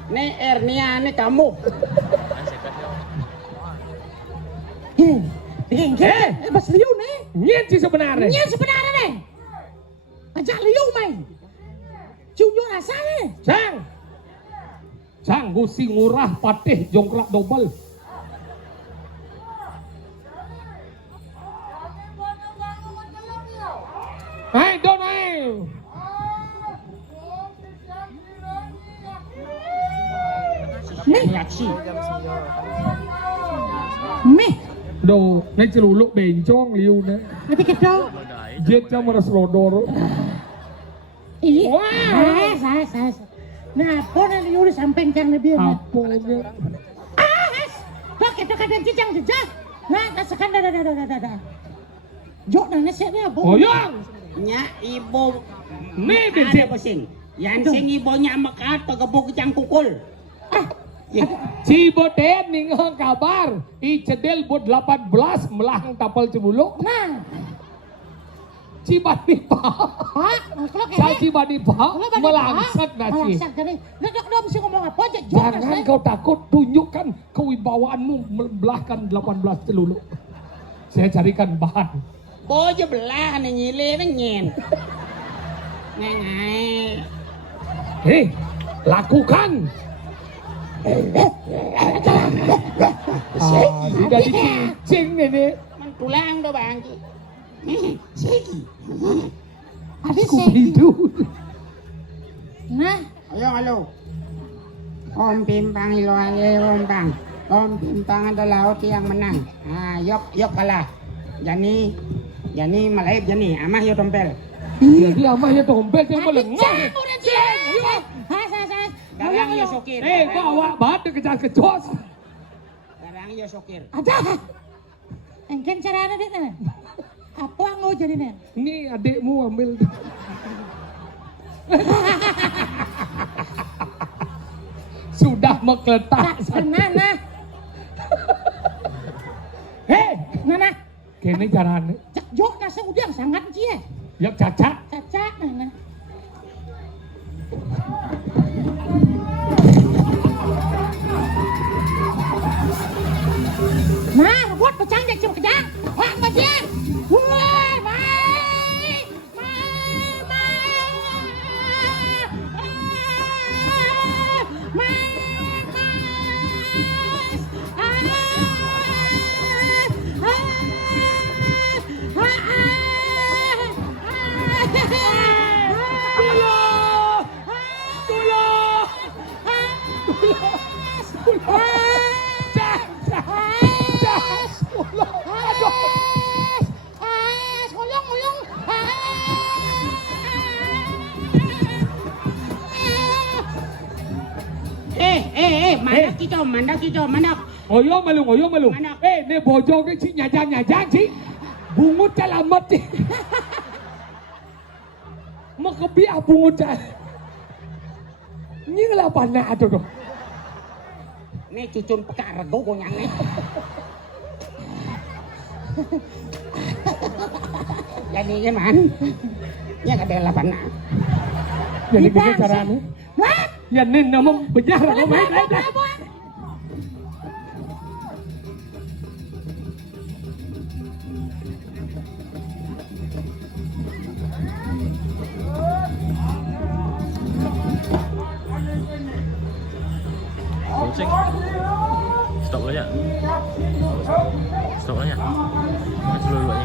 Nih Ernia, nih kamu. Bas liu nih. Nyen sih sebenarnya. Nyen sebenarnya nih. Ajak liu main. Cunjuk rasa nih. Sang gusi ngurah patih jongkrak dobel. Hai don hai. Nih, Reaksi. nih. Đồ, này chỉ lục bền cho liu nè. Nanti kita. Giết cho mà slodor. Iya. Wah. Saya. Nah, pona liu di samping kang lebih. Apa nya? Kok kita kadang cicang jejak. Nah, kasakan dah. Jok na nasi ni apa? Oyong. Nya ibu. Nih Ada besi. pesing. Yang sing ibunya mekat tegepuk kecang kukul. Si bodet ning kabar. I cedel bot 18 melang tapal cebuluk. Nah, Cibani pa. Pak, kalau Sa kayak Cibani pa melangsat nasi. Melangsat jadi. Nggak dong mesti ngomong apa aja. Jok Jangan nasi. kau takut, tunjukkan kewibawaanmu membelahkan 18 celuluk. Saya carikan bahan. Bojo belah nih nyile nyen. Nengai. Hei, lakukan. Sudah dicincing ini. Man tulang do bang. Segi. Habis Scooby-Doo. Nah, Halo. Om Pimpang Om Pimpang adalah laut yang menang. Yok kalah. Jani malaib Jani, amah yo dompel. Jadi amahnya dompet yang melengah. Garang yo sokir. Bawa banget kecas-kecos. Garang yo sokir. ada. Engken cara ada deh. Apa ngau jadi nih? Ini adikmu ambil. Sudah mekletak. Nah. Hei, Nah. kene carane. Cak jok nasi udah sangat cie. Ya caca. Caca, nah. Nah, buat bercanda cuma kejang. Wah, bagian. Wah, mai. Mandak kita, mandak. Oyong malu. Mana? Ne bojo ke cik nyajang cik. Bungut calamet cik. Makebiak bungut cal. Ini lah panak tu. Nih cucun pekak rego gonyang nih. Jadi gimana? Ya kada lapan nak. Jadi begini caranya. Ya nin nama penjara kau main dah. Cek. Stop aja. Stop aja. Dulu aja.